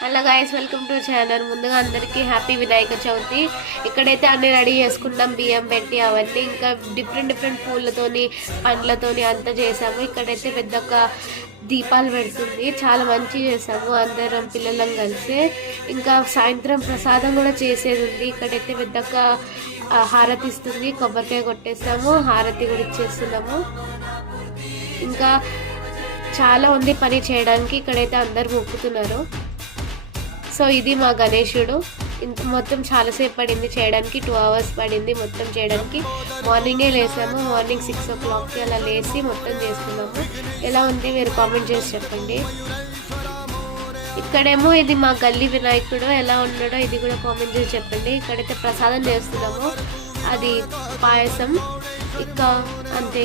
Hello guys, welcome to channel. ముందుగా అందరికీ happy Vinayaka Chavithi. ఇక్కడైతే అన్ని రెడీ చేసుకున్నాం, బియ్యం పెట్టి అవన్నీ ఇంకా డిఫరెంట్ పూలతోని పండ్లతోని అంతా చేసాము. ఇక్కడైతే పెద్ద దీపాలు పెడుతుంది, చాలా మంచి చేసాము అందరం పిల్లలం కలిసి. ఇంకా సాయంత్రం ప్రసాదం కూడా చేసేది ఉంది. ఇక్కడైతే పెద్దగా హారతి ఇస్తుంది, కొబ్బరికాయ కొట్టేసాము, హారతి కూడా ఇచ్చేస్తున్నాము. ఇంకా చాలా ఉంది పని చేయడానికి. ఇక్కడైతే అందరు మొక్కుతున్నారు. సో ఇది మా గణేశుడు. మొత్తం చాలాసేపు పడింది చేయడానికి, 2 hours పడింది మొత్తం చేయడానికి. మార్నింగే లేసాము, మార్నింగ్ 6 o'clockకి అలా లేచి మొత్తం చేస్తున్నాము. ఎలా ఉంది మీరు కామెంట్ చేసి చెప్పండి. ఇక్కడేమో ఇది మా గల్లీ వినాయకుడు, ఎలా ఉన్నాడో ఇది కూడా కామెంట్ చేసి చెప్పండి. ఇక్కడైతే ప్రసాదం చేస్తున్నాము, అది పాయసం ఇంకా అంతే.